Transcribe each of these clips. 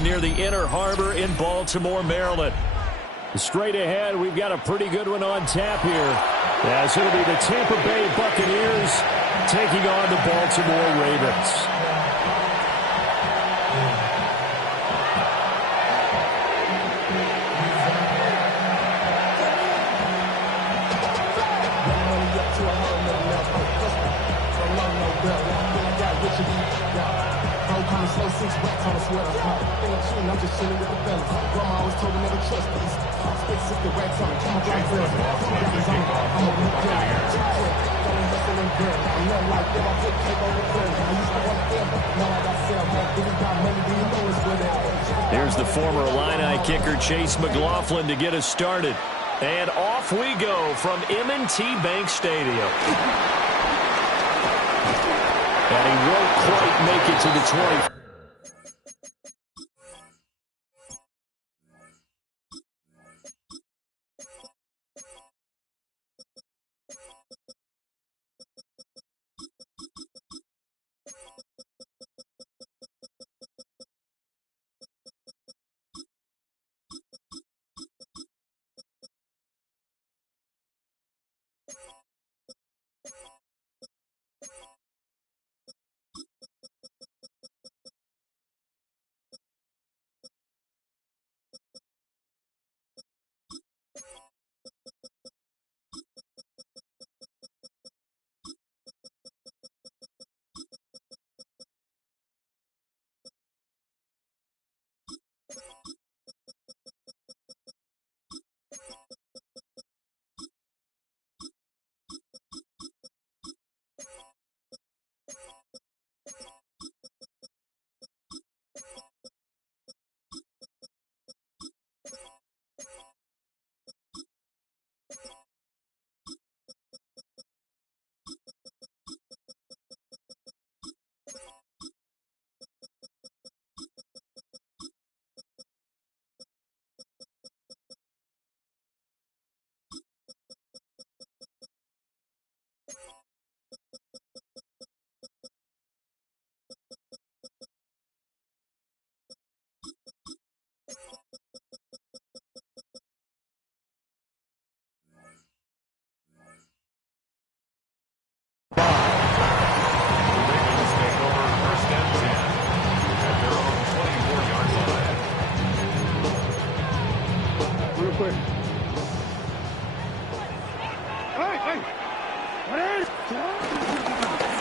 Stadium near the Inner Harbor in Baltimore, Maryland. Straight ahead, we've got a pretty good one on tap here, as it'll be the Tampa Bay Buccaneers taking on the Baltimore Ravens. I'm just chilling with the fellas. Grandma always told me never trust these. Spit sick the rats on it. Come on, I'm a new guy. Don't hustle and girl. I'm not like them. I put cake on the floor. I used to want them. Now I got sell. If you got money, do you know it's good at? Here's the former Illini kicker Chase McLaughlin to get us started. And off we go from M&T Bank Stadium. And he won't quite make it to the 20.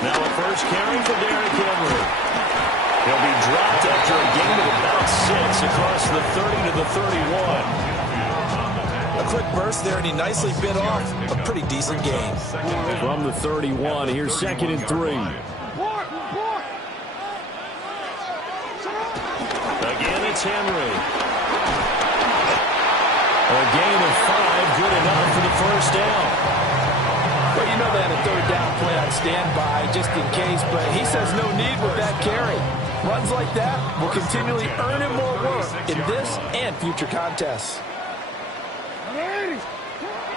Now a first carry for Derrick Henry. He'll be dropped after a gain of about 6 across the 30 to the 31. A quick burst there, and he nicely bit off a pretty decent gain. From the 31, here's 2nd and 3. Again, it's Henry. A gain of 5, good enough for the first down. Well, you know they had a third down play on standby just in case, but he says no need with that carry. Runs like that will continually earn him more work in this and future contests.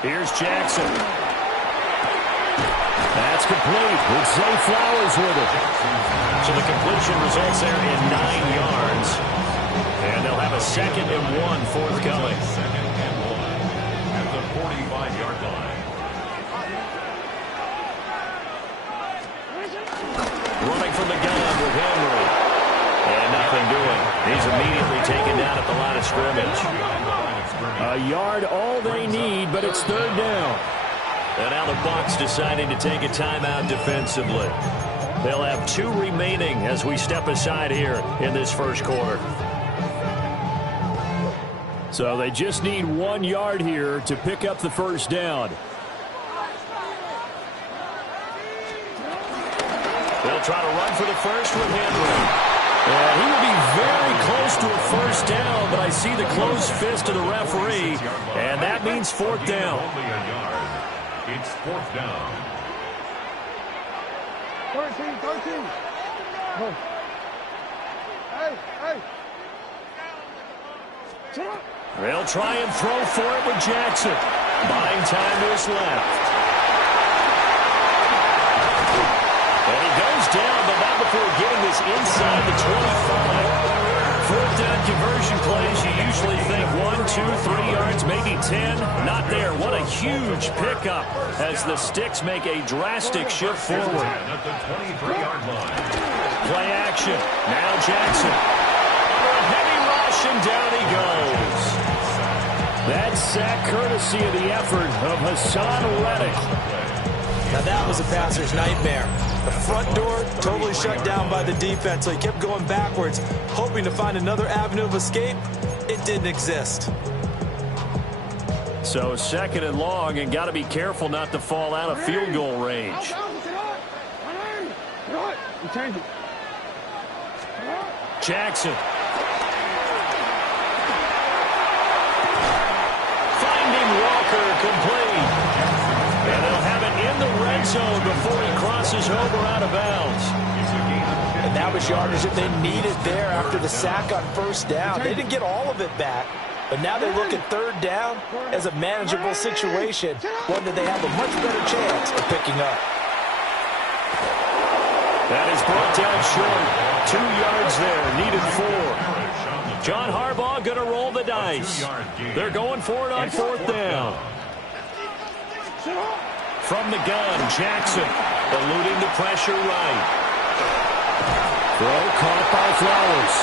Here's Jackson. That's complete with Zay Flowers with it. So the completion results there in 9 yards. And they'll have a 2nd and 1 forthcoming. Second and 1 at the 45-yard line. Running from the gun with Henry. And nothing doing. He's immediately taken down at the line of scrimmage. A yard all they need, but it's 3rd down. And now the Bucs deciding to take a timeout defensively. They'll have 2 remaining as we step aside here in this first quarter. So they just need 1 yard here to pick up the first down. They'll try to run for the first with Henry. And he will be very close to a first down, but I see the closed fist of the referee, and that means 4th down. Only a yard. It's 4th down. 13. Hey. They'll try and throw for it with Jackson. Buying time to his left. And he goes down, but not before getting this inside the 25. 4th down conversion plays, you usually think 1, 2, 3 yards, maybe 10. Not there. What a huge pickup as the Sticks make a drastic shift forward. At the 23-yard line. Play action. Now Jackson. A heavy rush, and down he goes. That sack courtesy of the effort of Hassan Reddick. Now that was a passer's nightmare. The front door totally shut down by the defense, so he kept going backwards, hoping to find another avenue of escape. It didn't exist. So 2nd and long, and got to be careful not to fall out of field goal range. Jackson. Finding Walker complete. And they'll have it in the red zone before he crosses over out of bounds. And that was yardage that they needed there after the sack on 1st down. They didn't get all of it back, but now they look at 3rd down as a manageable situation, one that they have a much better chance of picking up. That is brought down short. 2 yards there, needed 4. John Harbaugh going to roll the dice. They're going for it on 4th down. From the gun, Jackson, eluding the pressure right. Throw caught by Flowers.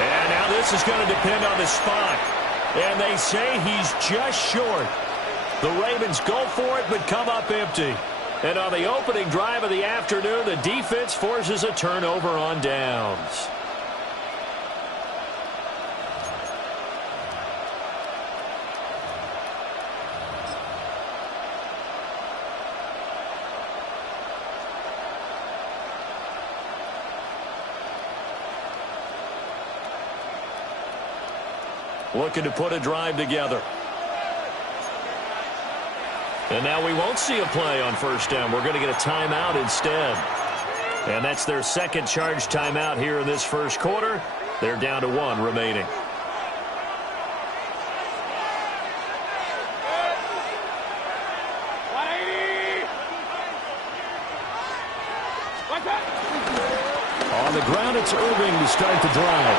And now this is going to depend on the spot. And they say he's just short. The Ravens go for it, but come up empty. And on the opening drive of the afternoon, the defense forces a turnover on downs. Looking to put a drive together. And now we won't see a play on 1st down. We're going to get a timeout instead. And that's their 2nd charge timeout here in this 1st quarter. They're down to 1 remaining. On the ground, it's Irving to start the drive.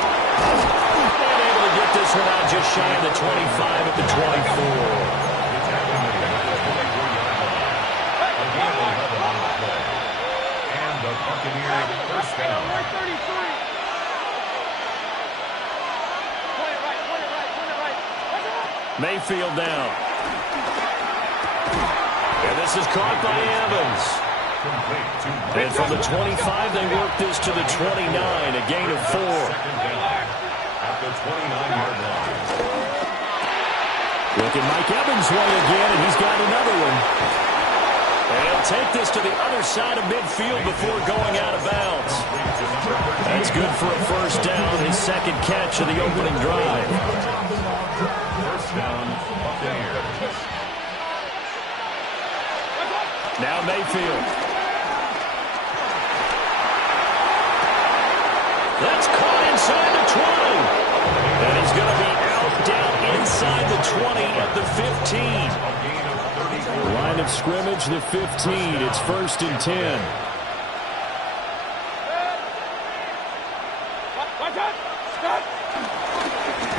And able to get this one out just shy of the 25 at the 24. And the Buccaneers 1st down. Mayfield down. And this is caught by Evans. And from the 25, they work this to the 29, a gain of 4. At the 29-yard line. Looking Mike Evans' way again, and he's got another one. And he'll take this to the other side of midfield before going out of bounds. That's good for a 1st down, his 2nd catch of the opening drive. 1st down, Buccaneers. Now Mayfield. That's caught inside the 20. And he's going to be out down inside the 20 at the 15. Line of scrimmage, the 15. It's 1st and 10.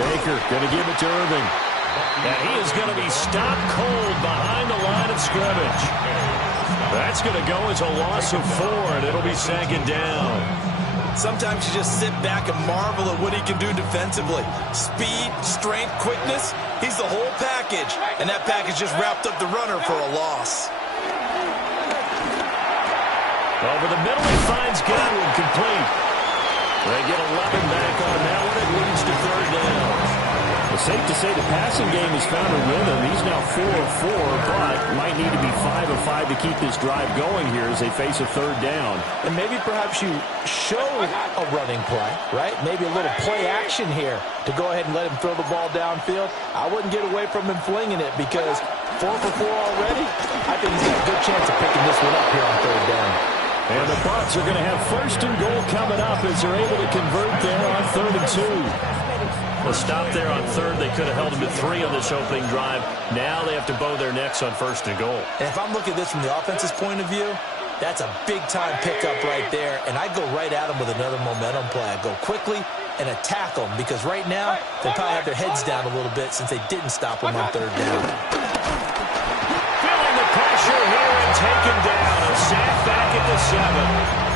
Baker going to give it to Irving. And he is going to be stopped cold behind the line of scrimmage. That's going to go as a loss of 4, and it'll be 2nd down. Sometimes you just sit back and marvel at what he can do defensively. Speed, strength, quickness, he's the whole package. And that package just wrapped up the runner for a loss. Over the middle, he finds Godwin complete. They get 11 back on that one. It leads to 3rd down. It's safe to say the passing game has found a rhythm. He's now 4 of 4, but might need to be 5 of 5 to keep this drive going here as they face a 3rd down. And maybe perhaps you show a running play, right? Maybe a little play action here to go ahead and let him throw the ball downfield. I wouldn't get away from him flinging it because 4 for 4 already. I think he's got a good chance of picking this one up here on 3rd down. And the Bucs are going to have 1st and goal coming up as they're able to convert there on 3rd and 2. A stop there on 3rd. They could have held them to 3 on this opening drive. Now they have to bow their necks on 1st and goal. And if I'm looking at this from the offense's point of view, that's a big-time pickup right there. And I go right at him with another momentum play. I go quickly, and attack them, because right now they probably have their heads down a little bit since they didn't stop them on third down. Feeling the pressure here and taken down. A sack back at the 7.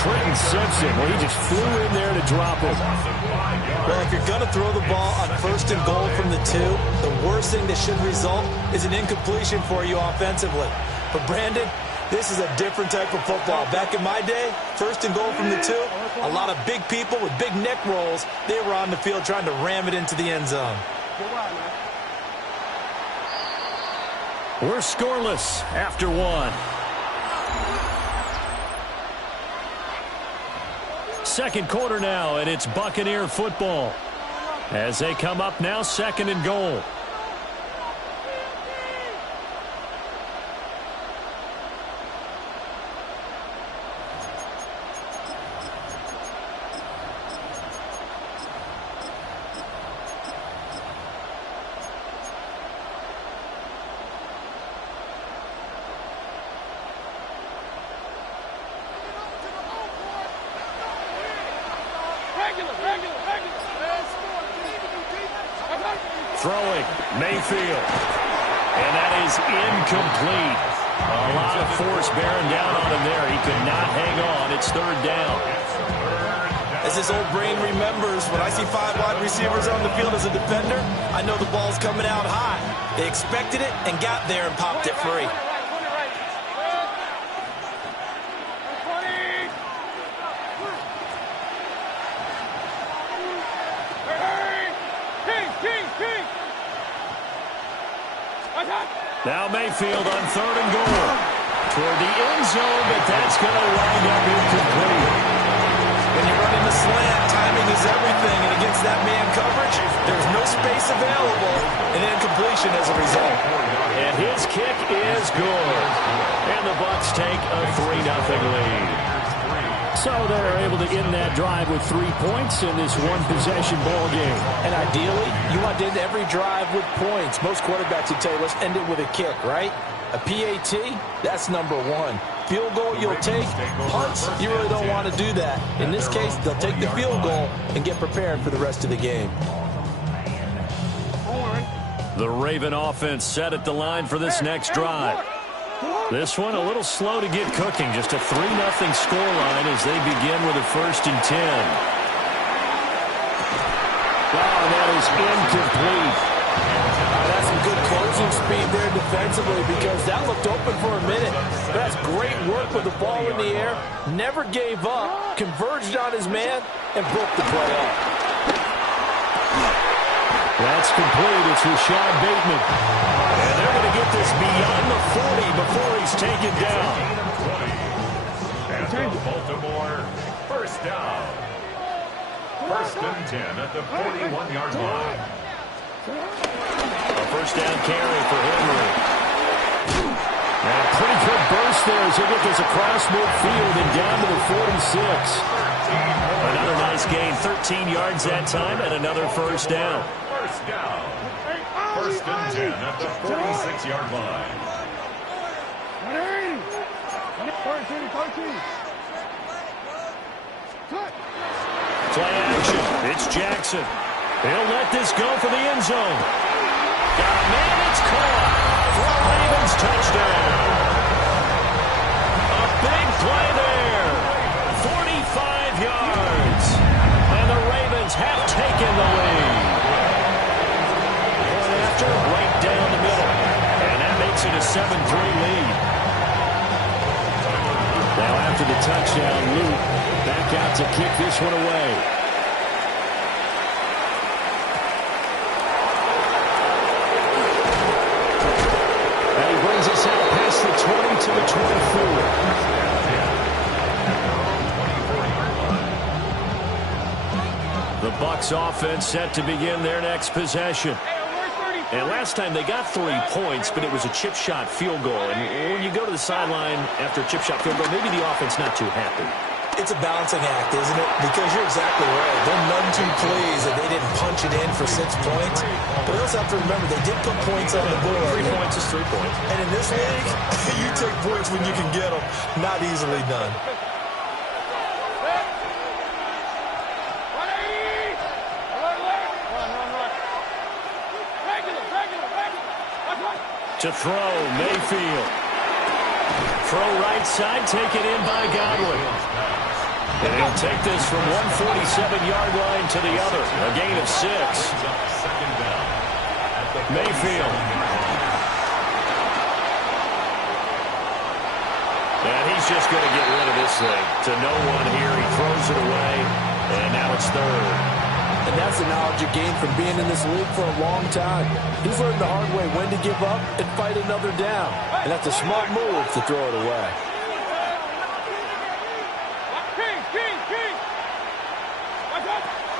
Trenton Simpson, well, he just flew in there to drop him. Well, if you're going to throw the ball on 1st and goal from the 2, the worst thing that should result is an incompletion for you offensively. But Brandon, this is a different type of football. Back in my day, 1st and goal from the 2, a lot of big people with big neck rolls, they were on the field trying to ram it into the end zone. We're scoreless after 1. Second quarter now, and it's Buccaneer football as they come up now 2nd and goal. Throwing, Mayfield. And that is incomplete. A lot of force bearing down on him there. He could not hang on. It's 3rd down. As this old brain remembers, when I see 5 wide receivers on the field as a defender, I know the ball's coming out high. They expected it and got there and popped it free. Now Mayfield on 3rd and goal. Toward the end zone, but that's going to wind up incomplete. When you run in the slant, timing is everything, and against that man coverage, there's no space available, and incompletion as a result. And his kick is good. And the Bucs take a 3-0 lead. So they're able to end that drive with 3 points in this one-possession ball game. And ideally, you want to end every drive with points. Most quarterbacks would tell you, let's end it with a kick, right? A PAT, that's number 1. Field goal you'll take. Punts, you really don't want to do that. In this case, they'll take the field goal and get prepared for the rest of the game. The Raven offense set at the line for this next drive. This one a little slow to get cooking. Just a 3-0 scoreline as they begin with a 1st and 10. Wow, that is incomplete. That's some good closing speed there defensively, because that looked open for a minute. That's great work with the ball in the air. Never gave up, converged on his man, and broke the play up. That's complete. It's Rashad Bateman. And they're going to get this beyond the 40 before he's taken down. And the Baltimore 1st down. 1st and 10 at the 41-yard line. A 1st down carry for Henry. And a pretty good burst there as he gets this across midfield and down to the 46. Another nice gain, 13 yards that time, and another 1st down. 1st down. 1st and 10 at the 46-yard line. Play action. It's Jackson. He'll let this go for the end zone. Got a man. It's caught for a Ravens touchdown. A big play there. 45 yards. And the Ravens have taken the lead. Point after, right down the middle. And that makes it a 7-3 lead. Now after the touchdown, Luke back out to kick this one away. Us out past the 20 to the 24. The Bucs offense set to begin their next possession. And last time they got 3 points, but it was a chip shot field goal. And when you go to the sideline after a chip shot field goal, maybe the offense not too happy. It's a balancing act, isn't it? Because you're exactly right. They're none too pleased that they didn't punch it in for 6 points. But we also have to remember they did put points on the board. 3 points is 3 points. And in this league, you take points when you can get them. Not easily done. To throw, Mayfield. Throw right side, taken in by Godwin. And he'll take this from 147-yard line to the other. A gain of 6. Mayfield. And he's just going to get rid of this thing. To no one here. He throws it away. And now it's 3rd. And that's the knowledge you gain from being in this league for a long time. He's learned the hard way when to give up and fight another down. And that's a smart move to throw it away.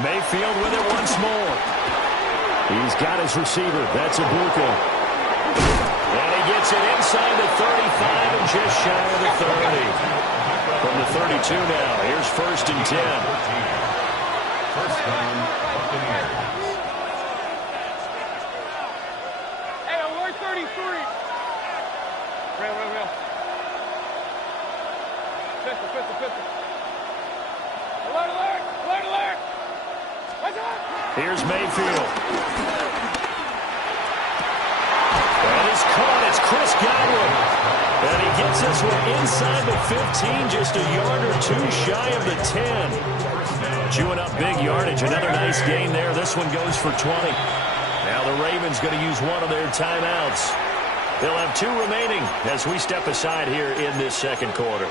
Mayfield with it once more. He's got his receiver. That's Ibuka. And he gets it inside the 35 and just shy of the 30. From the 32 now. Here's 1st and 10. First down, Buccaneers. Hey, alert 33. Real. Pistol. Alert. Watch out. Here's Mayfield. And he's caught. It's Chris Godwin. And he gets this one inside the 15, just a yard or 2 shy of the 10. Chewing up big yardage. Another nice gain there. This one goes for 20. Now the Ravens going to use one of their timeouts. They'll have 2 remaining as we step aside here in this second quarter.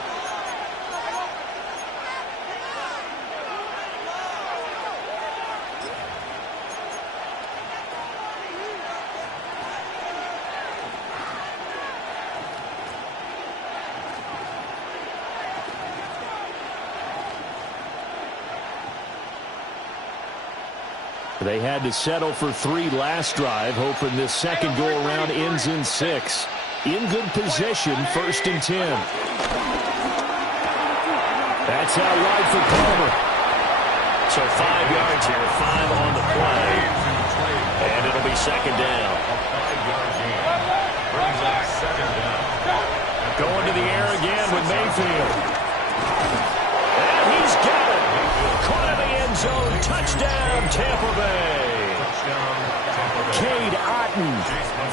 They had to settle for 3 last drive, hoping this second go-around ends in 6. In good position, 1st and 10. That's out wide for Palmer. So 5 yards here, 5 on the play. And it'll be second down. A 5-yard gain. Brings up second down. Going to the air again with Mayfield. And he's got it. Caught in the end zone. Touchdown, Tampa Bay. Cade Otton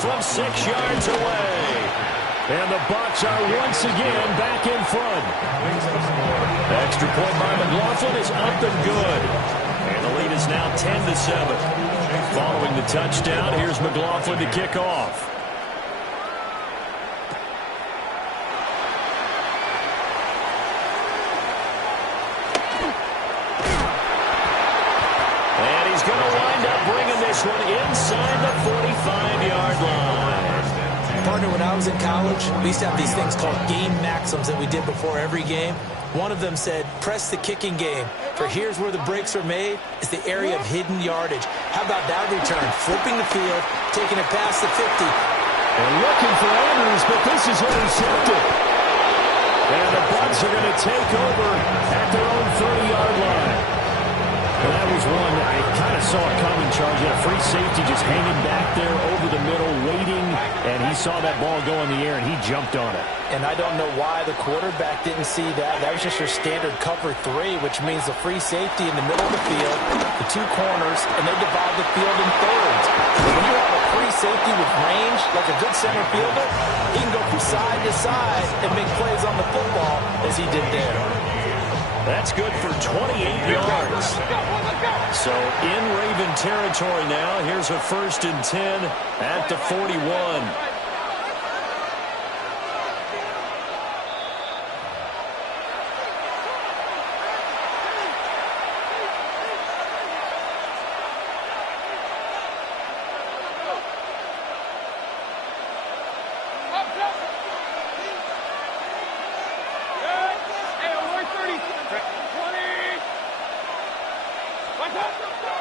from 6 yards away. And the Bucs are once again back in front. Extra point by McLaughlin is up and good. And the lead is now 10-7. Following the touchdown, here's McLaughlin to kick off. Going to wind up bringing this one inside the 45-yard line. Partner, when I was in college, we used to have these things called game maxims that we did before every game. One of them said, press the kicking game. For here's where the breaks are made, is the area of hidden yardage. How about that return? Flipping the field, taking it past the 50. And looking for Andrews, but this is intercepted. And the Bucs are going to take over at their own 30-yard line. And that was one I kind of saw it coming, Charles. A free safety just hanging back there over the middle, waiting, and he saw that ball go in the air, and he jumped on it. And I don't know why the quarterback didn't see that. That was just your standard cover 3, which means the free safety in the middle of the field, the 2 corners, and they divide the field in thirds. But when you have a free safety with range, like a good center fielder, he can go from side to side and make plays on the football as he did there. That's good for 28 yards. So in Raven territory now. Here's a 1st and 10 at the 41.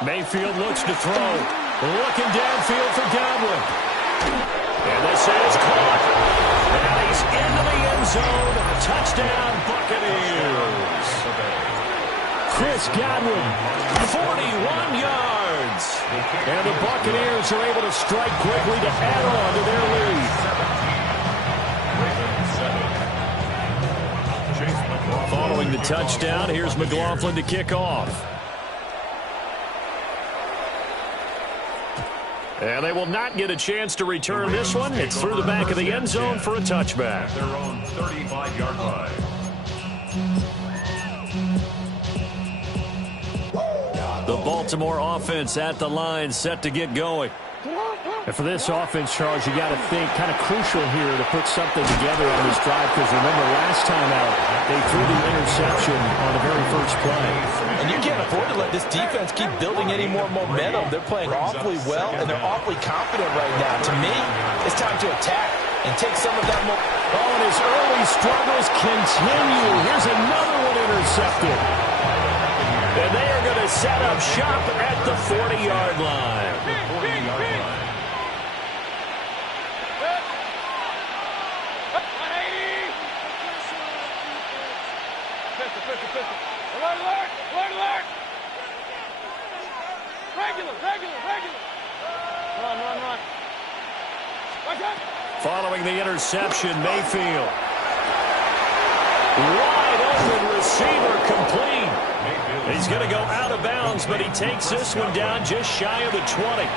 Mayfield looks to throw. Looking downfield for Godwin. And this is caught. And he's into the end zone. Touchdown, Buccaneers. Chris Godwin, 41 yards. And the Buccaneers are able to strike quickly to add on to their lead. Following the touchdown, here's McLaughlin to kick off. And they will not get a chance to return this one. It's through the back of the end zone for a touchback. At their own 35-yard line. The Baltimore offense at the line, set to get going. And for this offense, Charles, you got to think kind of crucial here to put something together on this drive, because remember last time out they threw the interception on the very first play. And you can't afford to let this defense keep building any more momentum. They're playing awfully well, and they're awfully confident right now. To me, it's time to attack and take some of that momentum. Oh, and his early struggles continue. Here's another one intercepted. And they are going to set up shop at the 40-yard line. Run. Following the interception, Mayfield. Wide open receiver, complete. He's going to go out of bounds, but he takes this one down just shy of the 20. A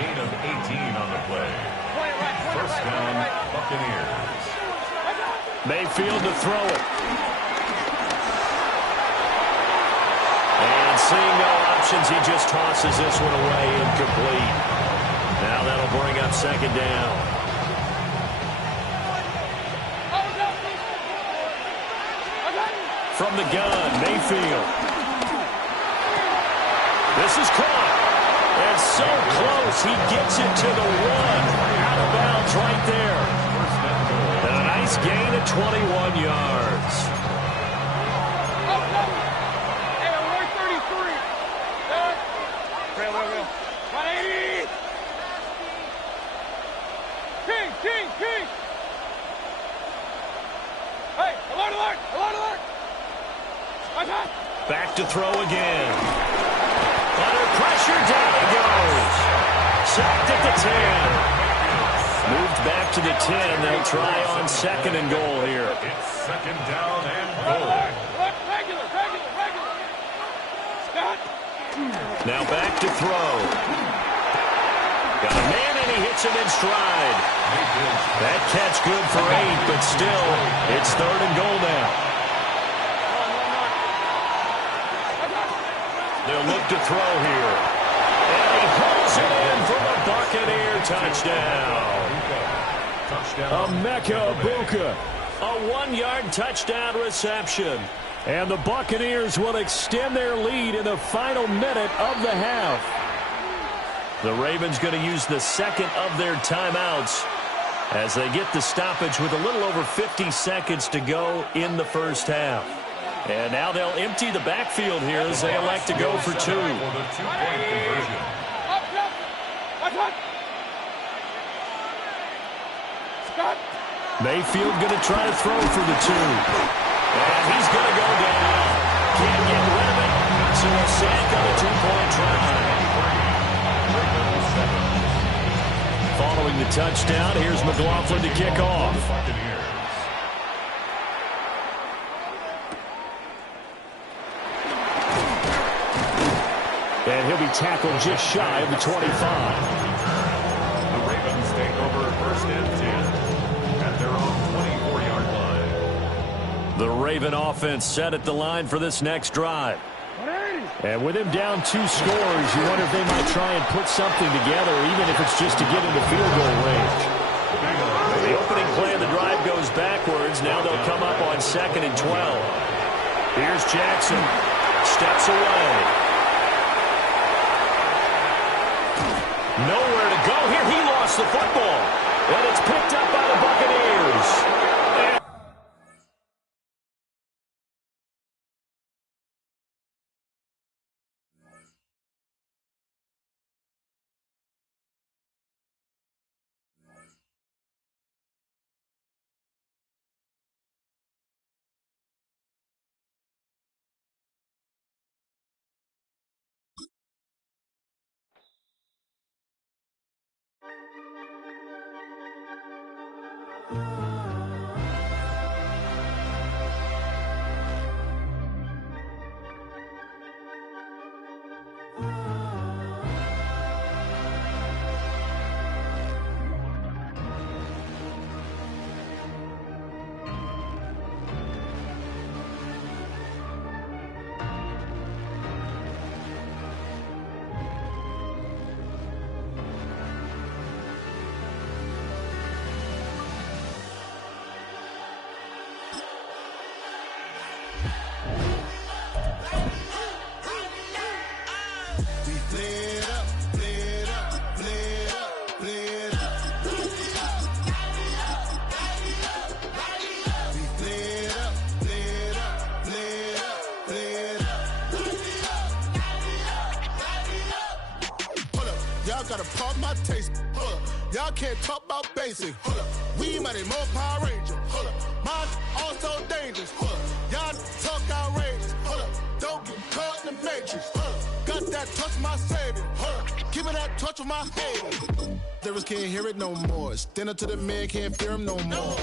gain of 18 on the play. First down, Buccaneers. Mayfield to throw it. And seeing no options, he just tosses this one away, incomplete. Now that'll bring up second down. From the gun, Mayfield. This is caught. And so close, he gets it to the one. Out of bounds right there. And a nice gain of 21 yards. Hey, alert 33. Real. 180. King. Hey, alert. Back to throw again. Under pressure, down he goes. Sacked at the 10. Moved back to the 10. They'll try on second and goal here. It's second down and goal. Regular. Scott. Now back to throw. Got a man and he hits him in stride. That catch good for 8, but still, it's third and goal now. They'll look to throw here. And he pulls it in for the Buccaneer touchdown. Emeka Egbuka. A 1-yard touchdown reception. And the Buccaneers will extend their lead in the final minute of the half. The Ravens going to use the second of their timeouts as they get the stoppage with a little over 50 seconds to go in the first half. And now they'll empty the backfield here as they elect to go for 2. For the 2-point conversion. Mayfield going to try to throw for the 2. And he's going to go down. Can't get rid of it. So a sack on a 2-point try. Following the touchdown, here's McLaughlin to kick off. And he'll be tackled just shy of the 25. The Ravens take over first and 10 at their own 24-yard line. The Raven offense set at the line for this next drive. And with him down 2 scores, you wonder if they might try and put something together, even if it's just to get into field goal range. The opening play of the drive goes backwards. Now they'll come up on 2nd and 12. Here's Jackson. Steps away. Nowhere to go here. He lost the football. And it's picked up by the Buccaneers. y'all gotta pop my taste. Hold up. Y'all can't talk about basic. Hold up. We might more Power Ranger. Hold up. Mine also dangerous. Hold up. Y'all talk outrageous. Hold up. Don't get caught in the matrix. Hold up. Got that touch my savior. Hold up. Give me that touch with my hand. Lyrics can't hear it no more. Stand up to the man, can't fear him no more.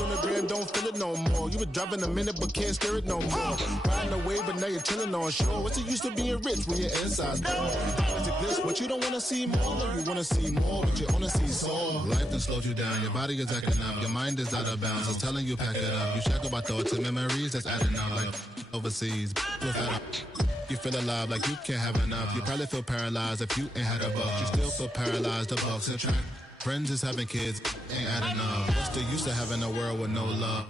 On the grand, don't feel it no more. You been driving a minute, but can't steer it no more. Riding away, but now you're chilling on shore. What's it used to being rich when your inside's poor? Is it this? What you don't want to see more? You want to see more, but you only see soul. Life done slowed you down. Your body is acting up. Your mind is out of bounds. It's telling you pack it up. You shackle by thoughts and memories that's adding up. Like overseas, you feel alive like you can't have enough. You probably feel paralyzed if you ain't had a buck. You still feel paralyzed. The bucks and track. Friends is having kids, ain't adding up. What's the use of having a world with no love?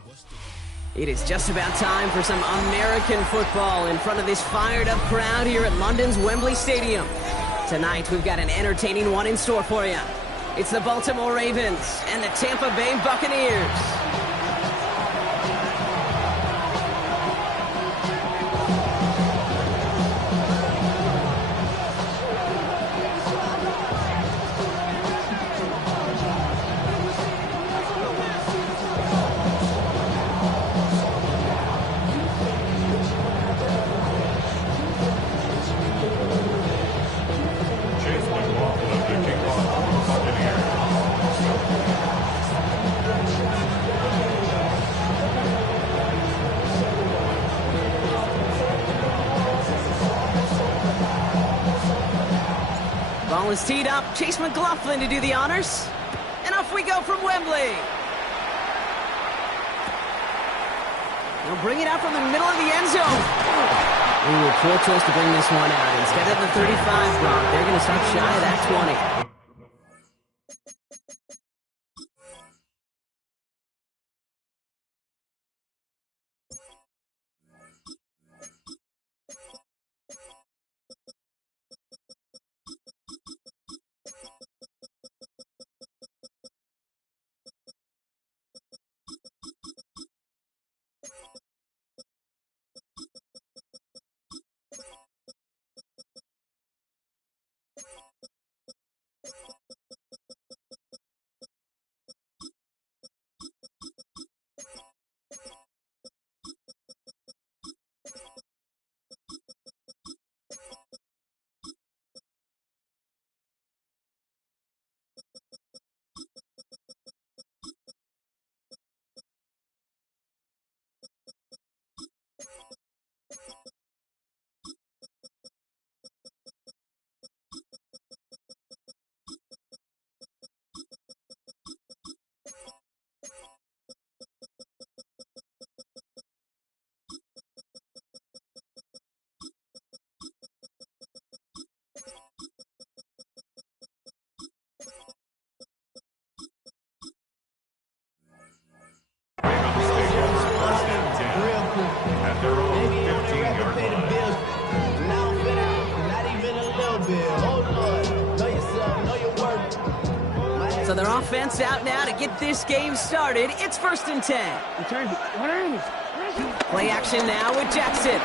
It is just about time for some American football in front of this fired-up crowd here at London's Wembley Stadium. Tonight, we've got an entertaining one in store for you. It's the Baltimore Ravens and the Tampa Bay Buccaneers. Ball is teed up. Chase McLaughlin to do the honors. And off we go from Wembley. They'll bring it out from the middle of the end zone. Ooh, poor choice to bring this one out. Instead of the 35 block, they're going to start shy of that 20. So their offense out now to get this game started. It's 1st and 10. Play action now with Jackson.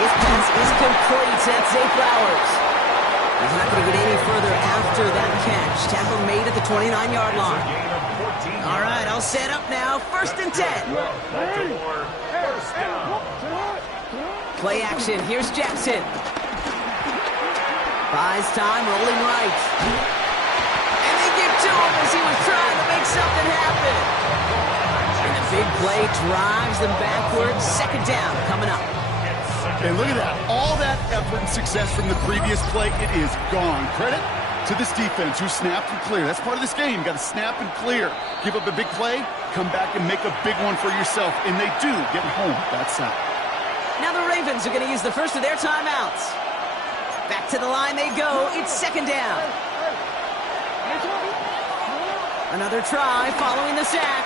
His pass is complete. That's Zay Flowers. He's not going to get any further after that catch. Tackle made at the 29-yard line. All right, all set up now. 1st and 10. Play action. Here's Jackson. Buys time, rolling right. And they give to him as he was trying to make something happen. And the big play drives them backwards. 2nd down coming up. And look at that. All that effort and success from the previous play, it is gone. Credit to this defense who snapped and cleared. That's part of this game. You got to snap and clear. Give up a big play, come back and make a big one for yourself. And they do get home that side. Now the Ravens are going to use the first of their timeouts. Back to the line they go. It's 2nd down. Another try following the sack.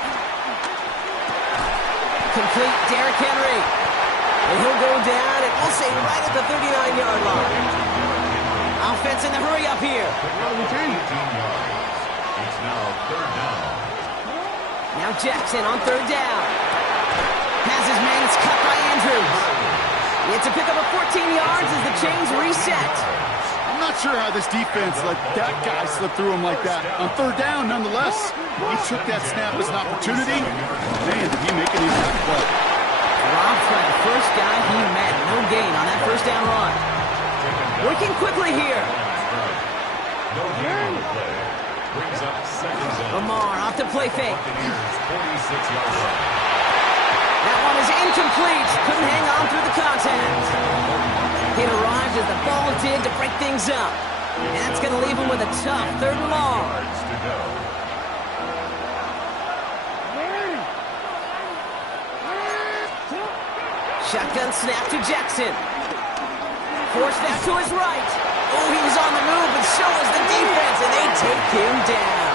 Complete Derrick Henry. And he'll go down, and we'll say right at the 39-yard line. Offense in the hurry up here. It's now 3rd down. Now Jackson on 3rd down. Has his man. It's cut by Andrews. It's a pickup of 14 yards as the chains reset. sure how this defense let that guy slip through him like that. On third down, nonetheless, he took that snap as an opportunity. Man, did he make an impact play. Dropped by the first guy he met. No gain on that first down run. Working quickly here. No gain on the play. Brings up second down. Lamar off the play fake. 46-yard line. That one is incomplete. Couldn't hang on through the contact. It arrived as the ball did to break things up. And that's going to leave him with a tough third and long. Yards to go. Shotgun snap to Jackson. Forced that to his right. Oh, he was on the move, but so was the defense, and they take him down.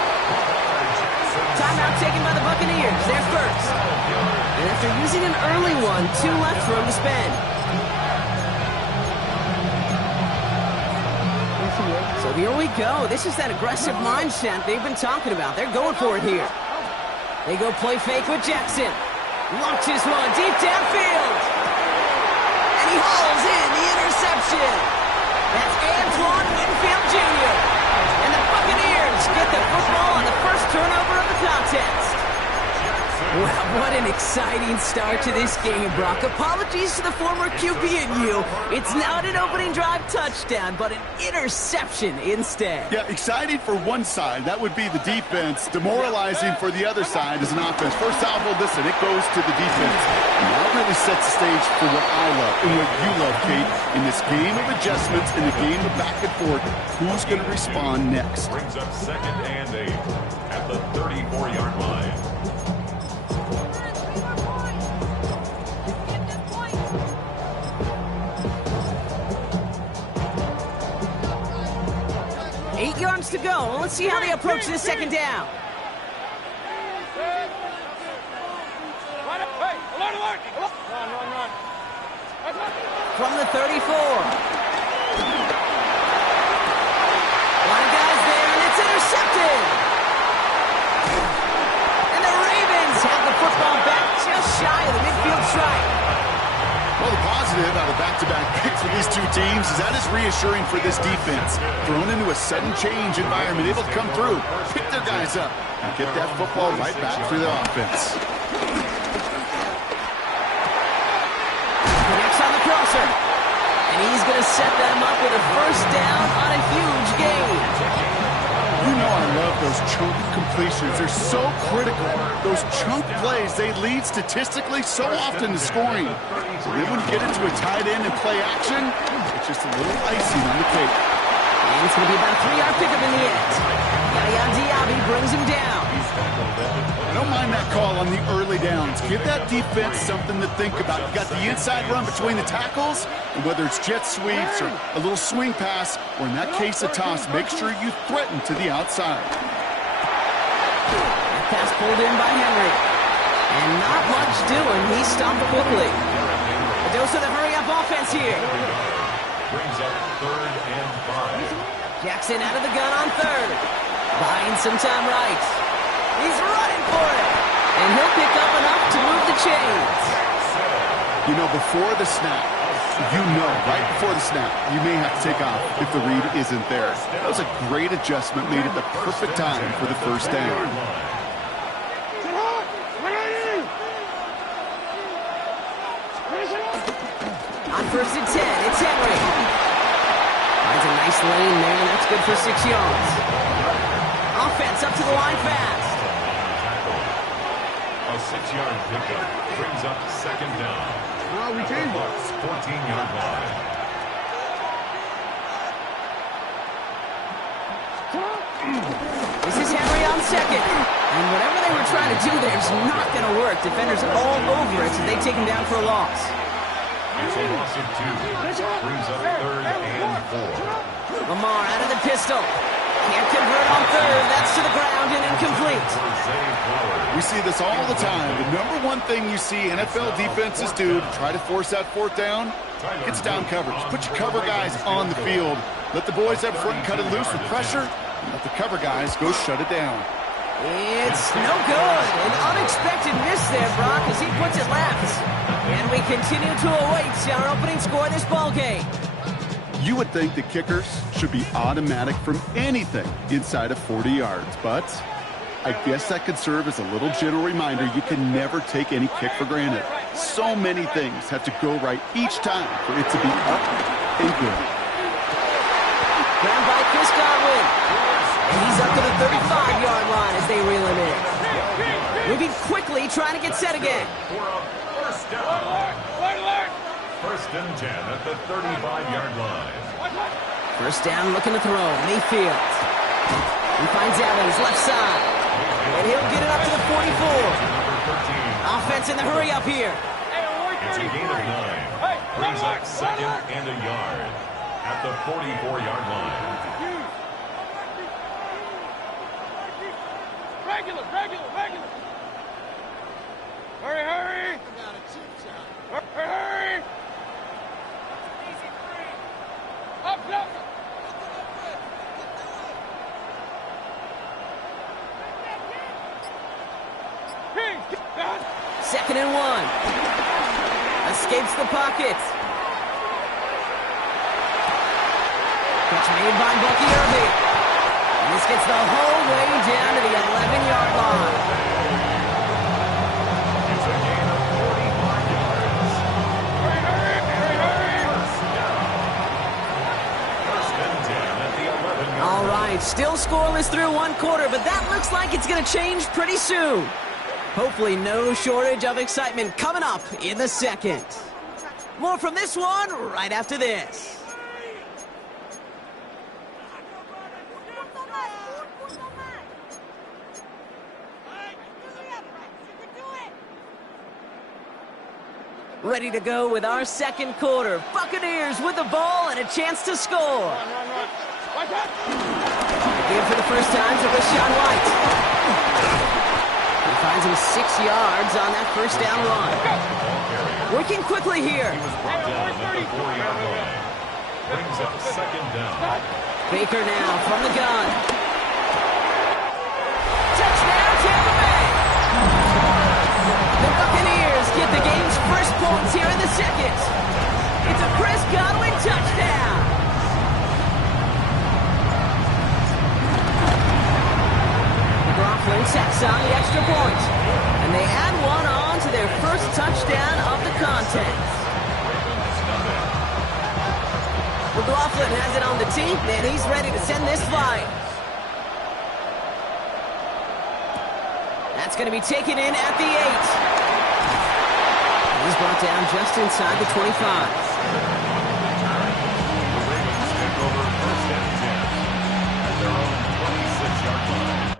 Timeout taken by the Buccaneers. They're first. And after using an early one, 2 left for him to spend. So here we go. This is that aggressive mindset they've been talking about. They're going for it here. They go play fake with Jackson. Launches one deep downfield. And he hauls in the interception. That's Antoine Winfield Jr. And the Buccaneers get the football on the first turnover of the contest. Well, what an exciting start to this game, Brock. Apologies to the former QB and you. It's not an opening drive touchdown, but an interception instead. Yeah, exciting for one side. That would be the defense. Demoralizing for the other side as an offense. First off, well, listen, it goes to the defense. And that really sets the stage for what I love and what you love, Kate. In this game of adjustments, in the game of back and forth, who's going to respond next? Brings up second and 8 at the 34-yard line. Eight yards to go. Well, let's see how they approach this second down. Hey, alert! Run. From the 34. Line guys there, and it's intercepted. And the Ravens have the football back just shy of the midfield stripe. Well, the positive out of back-to-back picks for these two teams is that is reassuring for this defense. Thrown into a sudden change environment, able to come through, pick their guys up, and get that football right back through their offense. Connects on the crosser. And he's going to set them up with a first down on a huge gain. You know I love those chunk completions. They're so critical. Those chunk plays, they lead statistically so often to scoring. So then when you get into a tight end and play action, it's just a little icing on the cake. And it's going to be about a 3-yard pickup in the end. Yaya Diaby brings him down. I don't mind that call on the early downs. Give that defense something to think about. You got the inside run between the tackles, and whether it's jet sweeps or a little swing pass, or in that case a toss, make sure you threaten to the outside. Pass pulled in by Henry. And not much doing. He stopped quickly. A dose of the hurry-up offense here. Brings up third and 5. Jackson out of the gun on third. Buying some time right. He's running for it. And he'll pick up enough to move the chains. You know, before the snap, right before the snap, you may have to take off if the read isn't there. That was a great adjustment made at the perfect time for the first down. On first and 10, it's Henry. Finds a nice lane there, and that's good for 6 yards. Offense up to the line fast. A 6-yard pickup brings up second down. Well, we changed it. Bucks 14-yard line. This is Henry on second. And whatever they were trying to do there is not going to work. Defenders all over it, so they take him down for a loss. It's a loss of 2. Brings up third and 4. Lamar out of the pistol. Can't convert on third. That's to the ground and incomplete. We see this all the time. The number one thing you see NFL defenses do to try to force that fourth down, it's down coverage. Put your cover guys on the field. Let the boys up front cut it loose with pressure, and let the cover guys go shut it down. It's no good. An unexpected miss there, Brock, as he puts it left. And we continue to await our opening score of this ballgame. You would think that kickers should be automatic from anything inside of 40 yards, but I guess that could serve as a little gentle reminder you can never take any kick for granted. So many things have to go right each time for it to be up and good. Grabbed by Chris Godwin. And he's up to the 35-yard line as they reel him in. Moving quickly, trying to get set again. First down. First and 10 at the 35-yard line. First down, looking to throw. Mayfield. He finds Evans, left side. And he'll get it up to the 44. Offense in the hurry up here. It's a gain of 9. Brings up second and a yard at the 44-yard line. Regular. Hurry. Hurry. Up. Second and 1. Escapes the pocket. Catch made by Bucky Irving. And this gets the whole way down to the 11-yard line. It's a gain of 45 yards. Hurry. First and 10 at the 11-yard line. All right, still scoreless through one quarter, but that looks like it's going to change pretty soon. Hopefully no shortage of excitement coming up in the second. More from this one right after this. Ready to go with our second quarter. Buccaneers with the ball and a chance to score. Run. Again for the first time to Rashawn White. He finds him 6 yards on that first down run. Working quickly here. He was brought down at the 4-yard line. Brings up second down. Baker now from the gun. Touchdown, Tampa Bay! The Buccaneers get the game's first points here in the second. It's a Chris Godwin touchdown. McLaughlin tacks on the extra point. And they add one on to their first touchdown of the contest. McLaughlin has it on the tee, and he's ready to send this flying. That's going to be taken in at the 8. He's brought down just inside the 25. The Ravens take over first and 10 at their own 26-yard line.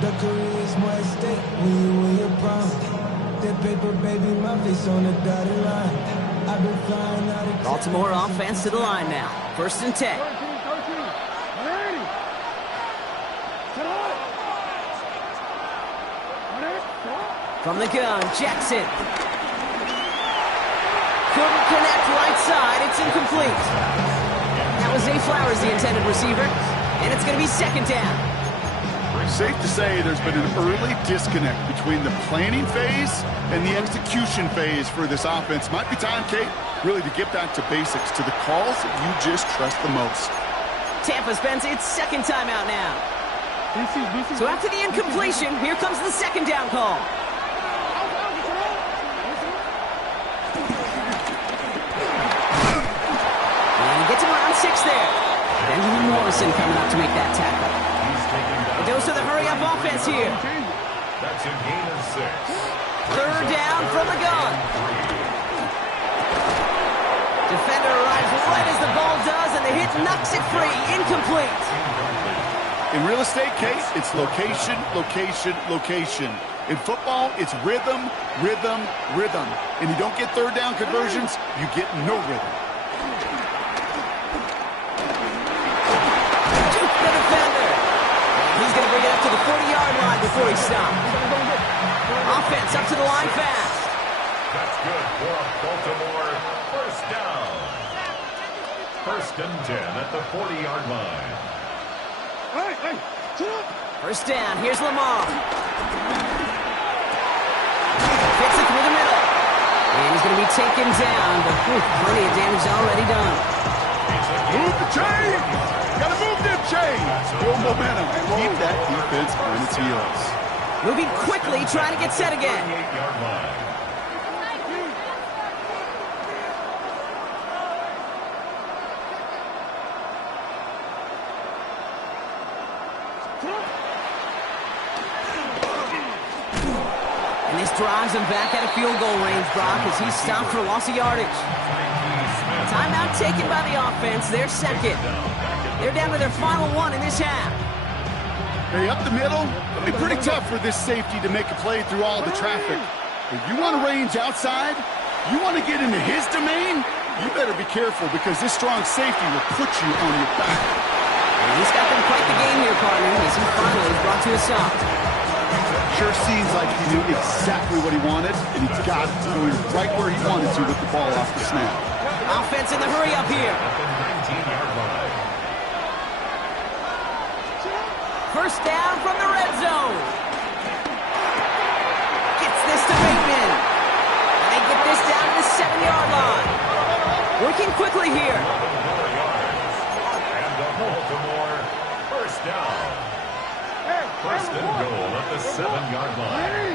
The career is more at stake when you win your prom. That paper, baby, my face on the dotted line. I've been flying out of Baltimore offense to the line now. First and 10. From the gun, Jackson. Couldn't connect right side. It's incomplete. That was Zay Flowers, the intended receiver. And it's going to be second down. Safe to say there's been an early disconnect between the planning phase and the execution phase for this offense. Might be time, Kate, really to get back to basics, to the calls that you just trust the most. Tampa spends its second time out now. So after the incompletion, here comes the second down call. And he gets him around 6 there. Benjamin Morrison coming up to make that tackle. It goes to the hurry-up offense here. That's a gain of 6. Third down from the gun. Defender arrives right as the ball does, and the hit knocks it free. Incomplete. In real estate case, it's location, location, location. In football, it's rhythm, rhythm, rhythm. And you don't get third down conversions, you get no rhythm. Juke the defender. He's going to bring it up to the 40-yard line before he stops. Offense up to the line fast. That's good for a Baltimore first down. First and 10 at the 40-yard line. First down, here's Lamar. Fits it through the middle. And he's going to be taken down, but plenty of damage already done. Move the chain! Gotta move them chains! Build momentum. Keep that defense on its heels. Moving quickly, trying to get set again. 38-yard line. And this drives him back out of field goal range, Brock, as he's stopped for loss of yardage. Timeout taken by the offense, their second. They're down to their final one in this half. Hey, up the middle, it'll be pretty tough for this safety to make a play through all the traffic. If you want to range outside, you want to get into his domain, you better be careful because this strong safety will put you on your back. And he's got them quite the game here, partner, as he finally is brought to a stop. Sure seems like he knew exactly what he wanted, and he got it going right where he wanted to with the ball off the snap. Offense in the hurry up here. First down from the red zone. Gets this to Bateman. And they get this down to the 7-yard line. Working quickly here. And the Baltimore first down. First and goal at the 7-yard line.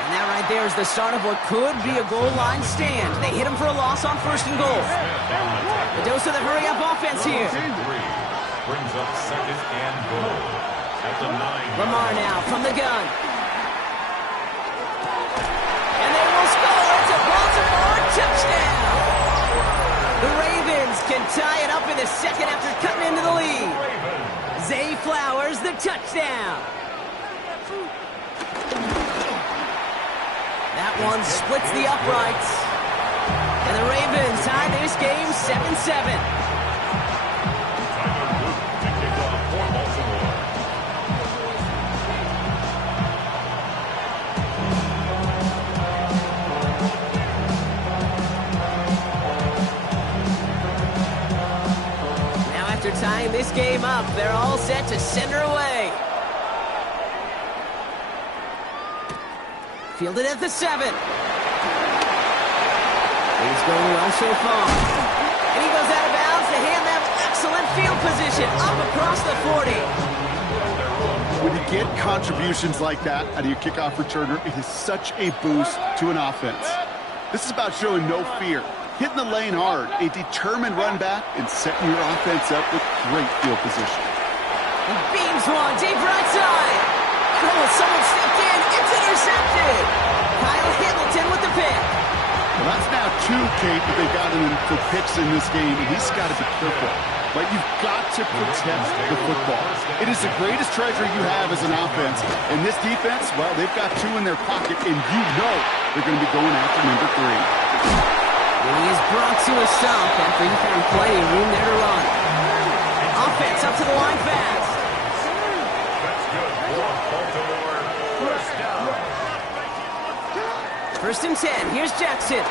And that right there is the start of what could be a goal line stand. They hit him for a loss on first and goal. The dose of the hurry-up offense here. Brings up second and goal at the 9. Lamar now from the gun. And they will score. It's a Baltimore touchdown. The Ravens can tie it up in the second after cutting into the lead. Zay Flowers, the touchdown. That one splits the uprights. And the Ravens tie this game 7-7. After tying this game up, they're all set to send her away. Fielded at the 7. He's going well so far. And he goes out of bounds to hand them excellent field position up across the 40. When you get contributions like that out of your kickoff returner, it is such a boost to an offense. This is about showing no fear. Hitting the lane hard, a determined run back, and setting your offense up with great field position. He beams one deep right side. Oh, someone stepped in. It's intercepted. Kyle Hamilton with the pick. Well, that's now 2, Kate, that they've gotten him for picks in this game, and he's got to be careful. But you've got to protect the football. It is the greatest treasure you have as an offense. And this defense, well, they've got 2 in their pocket, and you know they're going to be going after number 3. And he is brought to a stop after he found plenty of room there to run. Offense up to the line fast. That's good for Baltimore. First down. First and 10. Here's Jackson.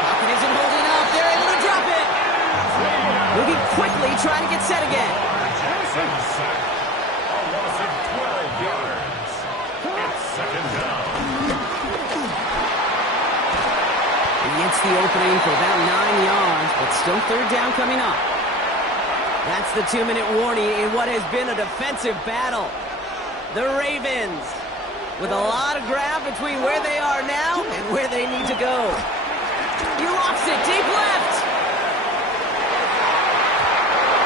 Pocket isn't holding up. They're able to drop it. Moving quickly, trying to get set again. Jackson sacked. A loss of 12 yards. It's second down. He gets the opening for about 9 yards, but still third down coming up. That's the 2-minute warning in what has been a defensive battle. The Ravens with a lot of ground between where they are now and where they need to go. He lofts it deep left.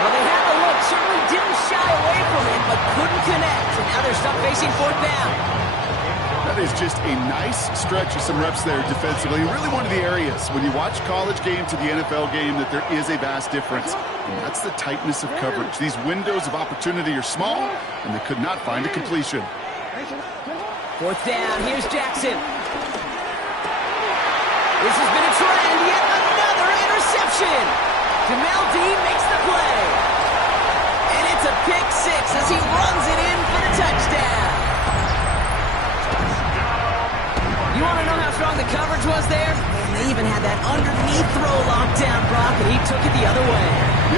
Well, they had the look, certainly didn't shy away from it, but couldn't connect. And now they're stuck facing fourth down. That is just a nice stretch of some reps there defensively. Really one of the areas when you watch college game to the NFL game that there is a vast difference. And that's the tightness of coverage. These windows of opportunity are small, and they could not find a completion. 4th down, here's Jackson. This has been a trend, yet another interception. Jamel Dean makes the play. And it's a pick 6 as he runs it in for the touchdown. You want to know how strong the coverage was there? And they even had that underneath throw locked down, Brock, and he took it the other way.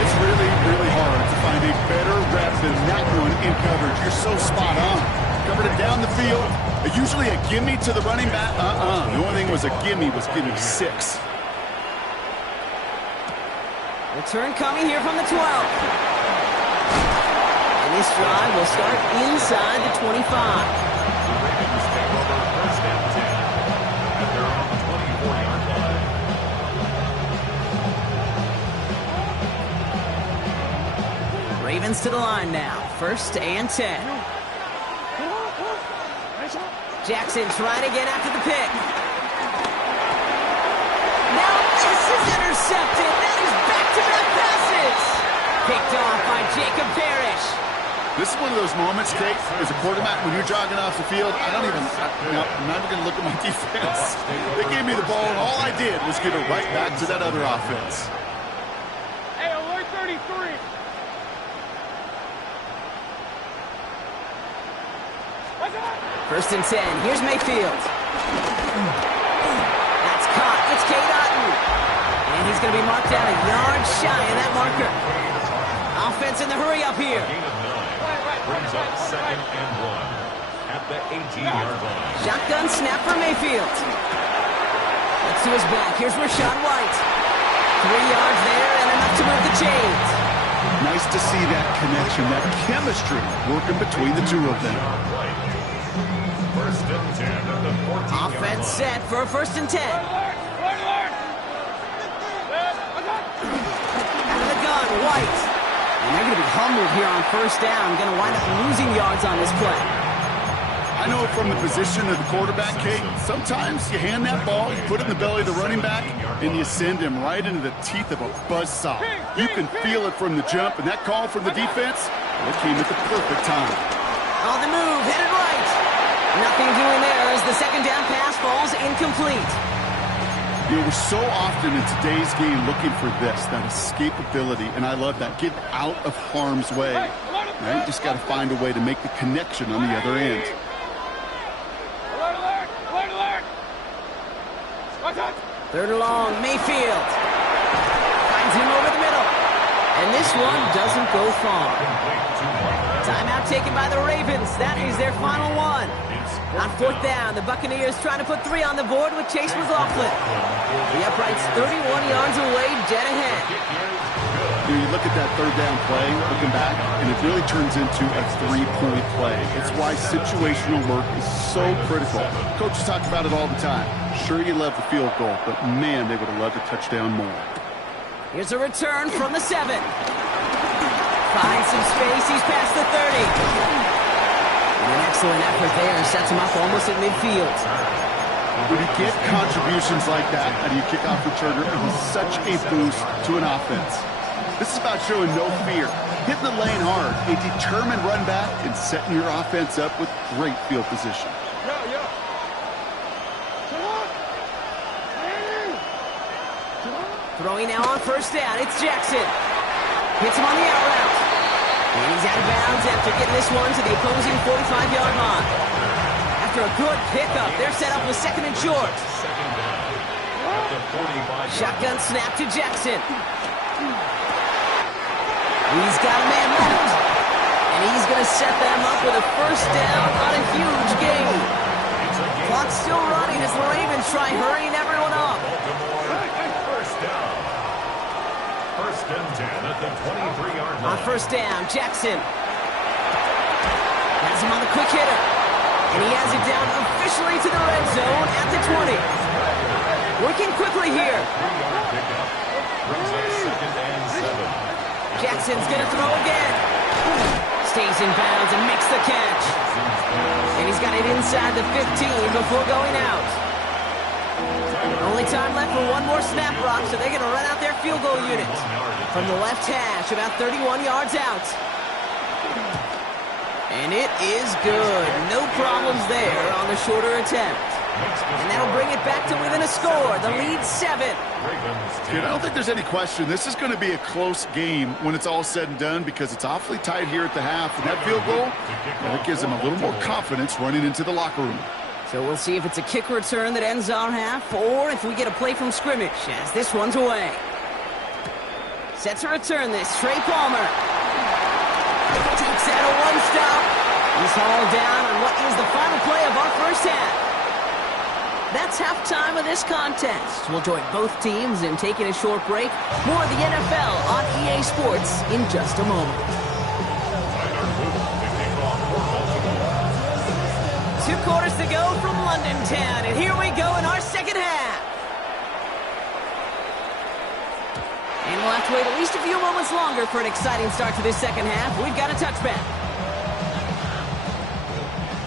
It's really, really hard to find a better rep than that one in coverage. You're so spot on. Covered it down the field. Usually a gimme to the running back. The only thing was a gimme was gimme 6. Return coming here from the 12. And this drive will start inside the 25. Ravens to the line now. 1st and 10. Jackson trying again after the pick. Now this is intercepted. That is back-to-back passes. Picked off by Jacob Parrish. This is one of those moments, Kate, as a quarterback, when you're jogging off the field, I'm not even going to look at my defense. They gave me the ball, and all I did was give it right back to that other offense. Hey, alert 33. First and 10. Here's Mayfield. That's caught. It's Cade Otton. And he's going to be marked down a yard shy of that marker. Offense in the hurry up here. Brings up 2nd and 1 at the 18-yard line. Shotgun snap for Mayfield. Let's to his back. Here's Rachaad White. 3 yards there and enough to move the chains. Nice to see that connection, that chemistry working between the two of them. 1st and 10 at the 14-yard line. Offense set for a 1st and 10. Out of the gun, White. And they're going to be humbled here on 1st down. Going to wind up losing yards on this play. I know from the position of the quarterback, Kate, sometimes you hand that ball, you put it in the belly of the running back, and you send him right into the teeth of a buzzsaw. You can feel it from the jump, and that call from the defense, it came at the perfect time. On the move, headed right. Nothing doing there as the 2nd down pass falls incomplete. You know, we're so often in today's game looking for this, that escapability, and I love that. Get out of harm's way. Right? You just got to find a way to make the connection on the other end. Third and long, Mayfield. Finds him over the middle. And this one doesn't go far. Timeout taken by the Ravens. That is their final one. On 4th down, the Buccaneers trying to put 3 on the board with Chase McLaughlin. The uprights 31 yards away, dead ahead. You look at that 3rd down play, looking back, and it really turns into a 3-point play. It's why situational work is so critical. Coaches talk about it all the time. Sure, you love the field goal, but man, they would have loved a touchdown more. Here's a return from the 7. Finds some space, he's past the 30. And an excellent effort there sets him up almost at midfield. When you get contributions like that, how do you kick off returner? It was such a boost to an offense. This is about showing no fear, hitting the lane hard, a determined run back, and setting your offense up with great field position. Throwing now on 1st down, it's Jackson. Hits him on the out route. And he's out of bounds after getting this one to the opposing 45-yard line. After a good pickup, they're set up with 2nd and short. Shotgun snap to Jackson. He's got a man left. And he's going to set them up with a 1st down on a huge gain. Clock's still running as the Ravens try hurrying everyone up. 1st and 10 at the 23-yard line. On 1st down, Jackson has him on the quick hitter. And he has it down officially to the red zone at the 20. Working quickly here. 3-yard pickup. Brings up 2nd and 7. Jackson's going to throw again. stays in bounds and makes the catch. And he's got it inside the 15 before going out. Only time left for one more snap, Brock, so they're going to run out their field goal unit. From the left hash, about 31 yards out. And it is good. No problems there on the shorter attempt. And that'll bring it back to within a score. The lead 7. Dude, I don't think there's any question. This is going to be a close game when it's all said and done because it's awfully tight here at the half. And that field goal, that gives them a little more confidence running into the locker room. So we'll see if it's a kick return that ends our half or if we get a play from scrimmage as this one's away. Set to return this. Trey Palmer takes out a one-stop. He's hauled down on what is the final play of our first half. That's halftime of this contest. We'll join both teams in taking a short break. More of the NFL on EA Sports in just a moment. 2 quarters to go from London Town, and here we go in our second half. And we'll have to wait at least a few moments longer for an exciting start to this second half. We've got a touchback.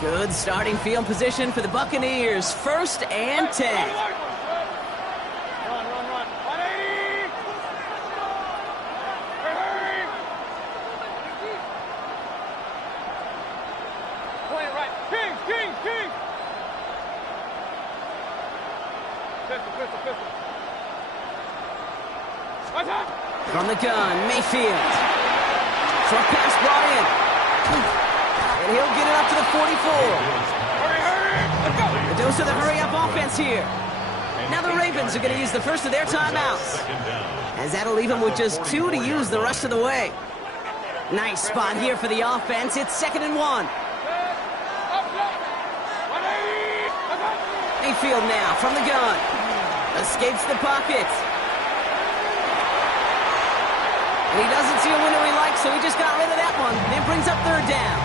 Good starting field position for the Buccaneers. 1st and 10. Run. 180. Hurry. Play it right. King. Pistol. Attack. From the gun, Mayfield. Short pass brought in. And he'll get it up to the 44. Hurry. Let's go. The dose of the hurry-up offense here. Now the Ravens are going to use the first of their timeouts. As that'll leave them with just 2 to use the rest of the way. Nice spot here for the offense. It's 2nd and 1. Mayfield now from the gun. Escapes the pocket. And he doesn't see a window he likes, so he just got rid of that one. And brings up 3rd down.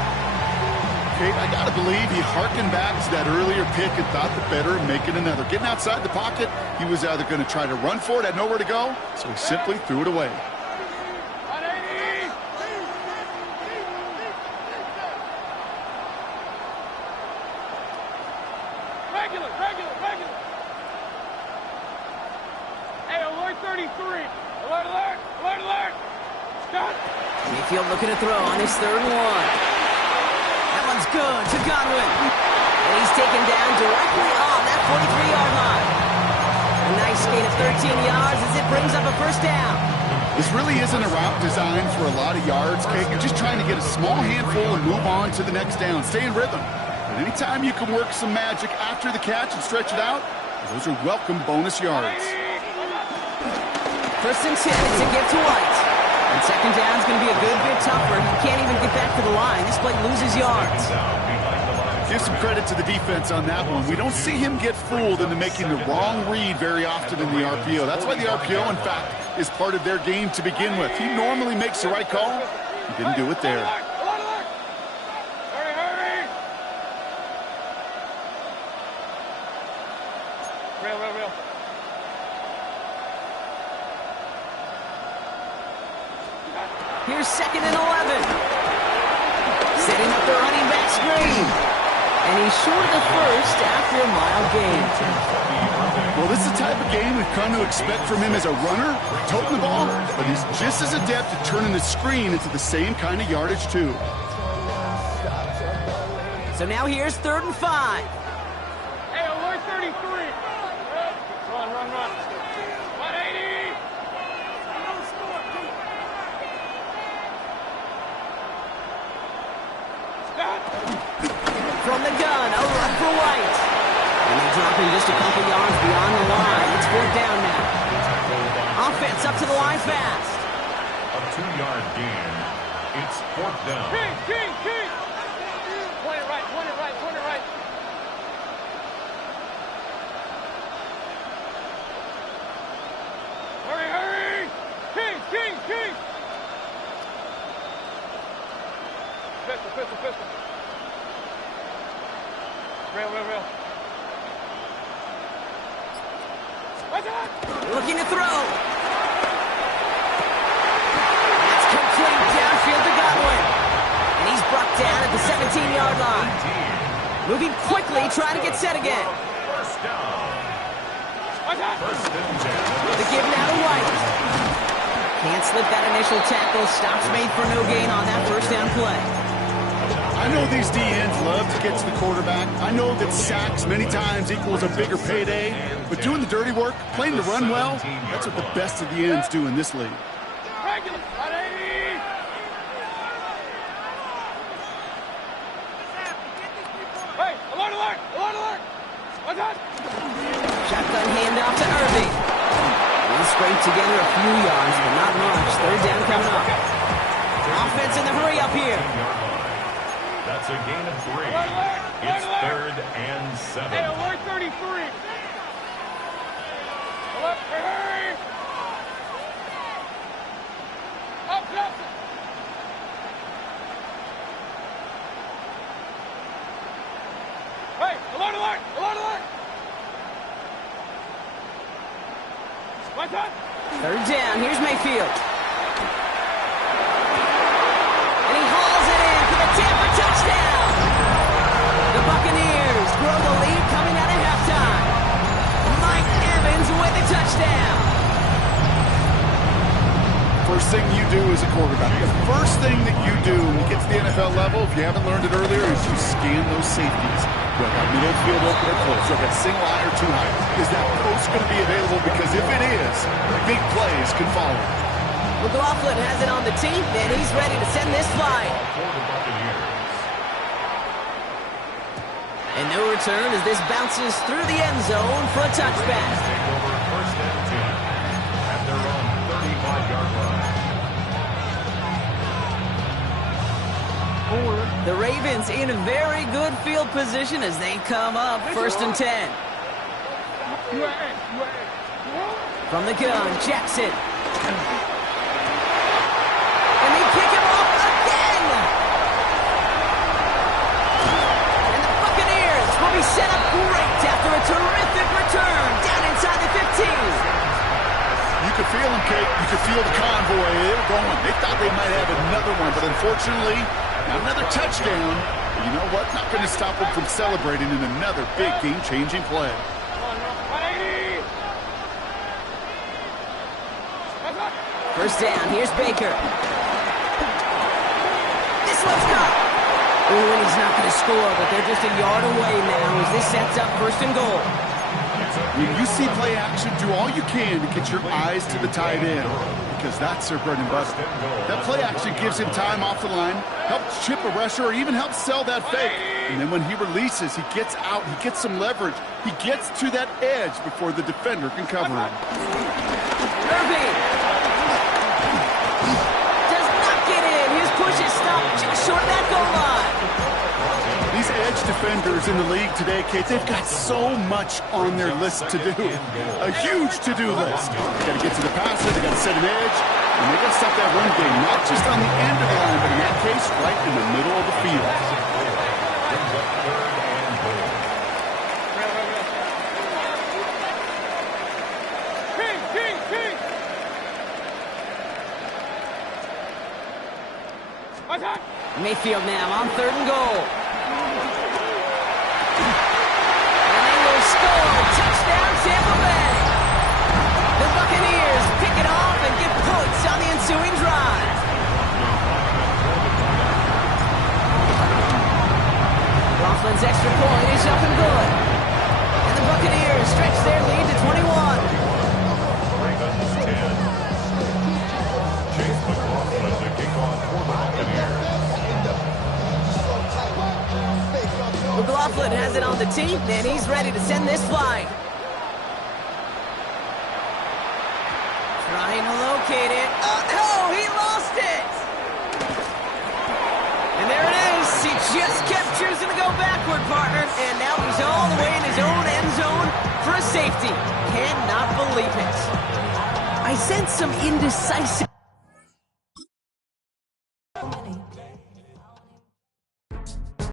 Kate, I got to believe he harkened back to that earlier pick and thought the better of making another. Getting outside the pocket, he was either going to try to run for it, had nowhere to go, so he simply threw it away. Regular. Hey, alert 33. Alert. Stop. Mayfield looking to throw on his 3rd and 1. That one's good to Godwin. And he's taken down directly on that 43-yard line. A nice gain of 13 yards as it brings up a 1st down. This really isn't a route designed for a lot of yards, Kate. You're just trying to get a small handful and move on to the next down. Stay in rhythm. But anytime you can work some magic after the catch and stretch it out, those are welcome bonus yards. 1st and 10 to give to White. And 2nd down's going to be a good bit tougher. He can't even get back to the line. This play loses yards. Give some credit to the defense on that one. We don't see him get fooled into making the wrong read very often in the RPO. That's why the RPO, in fact, is part of their game to begin with. He normally makes the right call. He didn't do it there. Hurry. Real. Here's 2nd and 11. Setting up the running back screen. And he's short of the 1st after a mild gain. Well, this is the type of game we've come to expect from him as a runner, toting the ball, but he's just as adept at turning the screen into the same kind of yardage, too. So now here's 3rd and 5. Hey, alert 33. Run. 180. From the gun, a run for White. And they drop him just a couple yards beyond the line. It's 4th down now. Offense up to the line fast. A 2-yard gain. It's 4th down. King. Point it right. Hurry. King. Pistol. Real. Looking to throw. That's complete downfield to Godwin. And he's 20-yard line. Moving quickly, trying to get set again. First down. First and 10. The give now to White. Can't slip that initial tackle. Stops made for no gain on that first down play. I know these D-ends love to get to the quarterback. I know that sacks many times equals a bigger payday. But doing the dirty work, playing to run well, that's what the best of the ends do in this league. Shotgun handoff to Irving. He'll scrape together a few yards, but not much. Third down coming up. Offense in the hurry up here. That's a gain of 3. It's 3rd and 7. Hey, alert 33. Alert, hurry. Up, up. Hey, alert, alert, alert, alert. My time. Third down. Here's Mayfield. And he hauls it in for the Tampa touchdown. The Buccaneers grow the lead coming out of halftime. Mike Evans with the touchdown. First thing you do as a quarterback, the first thing that you do when you get to the NFL level, if you haven't learned it earlier, is you scan those safeties. Do I got middle field open or close? Do I got single high or too high? Is that post going to be available? Because if it is, big plays can follow. McLaughlin has it on the team, and he's ready to send this flying. And no return as this bounces through the end zone for a touchback. Take over first and 10 at their own 35-yard line. The Ravens in a very good field position as they come up first and 10. From the gun, Jackson. And they pick him off again. And the Buccaneers will be set up great after a terrific return down inside the 15. You could feel them, Kate. You could feel the convoy. They were going. They thought they might have another one, but unfortunately, another touchdown. You know what? Not going to stop them from celebrating in another big game-changing play. First down, here's Baker. This one's caught. Ooh, and he's not going to score, but they're just a yard away now as this sets up first and goal. When you see play action, do all you can to get your eyes to the tight end, because that's their bread and butter. That play action gives him time off the line, helps chip a rusher, or even helps sell that fake. And then when he releases, he gets out, he gets some leverage. He gets to that edge before the defender can cover him. Irving does not get in. His push is stopped just short of that goal line. These edge defenders in the league today, Kate, they've got so much on their list to do. A huge to-do list. They got to get to the passer, they got to set an edge, and they got to stop that run game, not just on the end of the line, but in that case, right in the middle of the field. Mayfield now on third and goal. And they will score. Touchdown, Tampa Bay. The Buccaneers pick it off and get points on the ensuing drive. Coughlin's extra point is up and good. And the Buccaneers stretch their lead to 21. Ravens 10. Chase McLaughlin to kick off for the Buccaneers. McLaughlin has it on the tee, and he's ready to send this flying. Trying to locate it. Oh, no, he lost it. And there it is. He just kept choosing to go backward, partner. And now he's all the way in his own end zone for a safety. Cannot believe it. I sense some indecisive.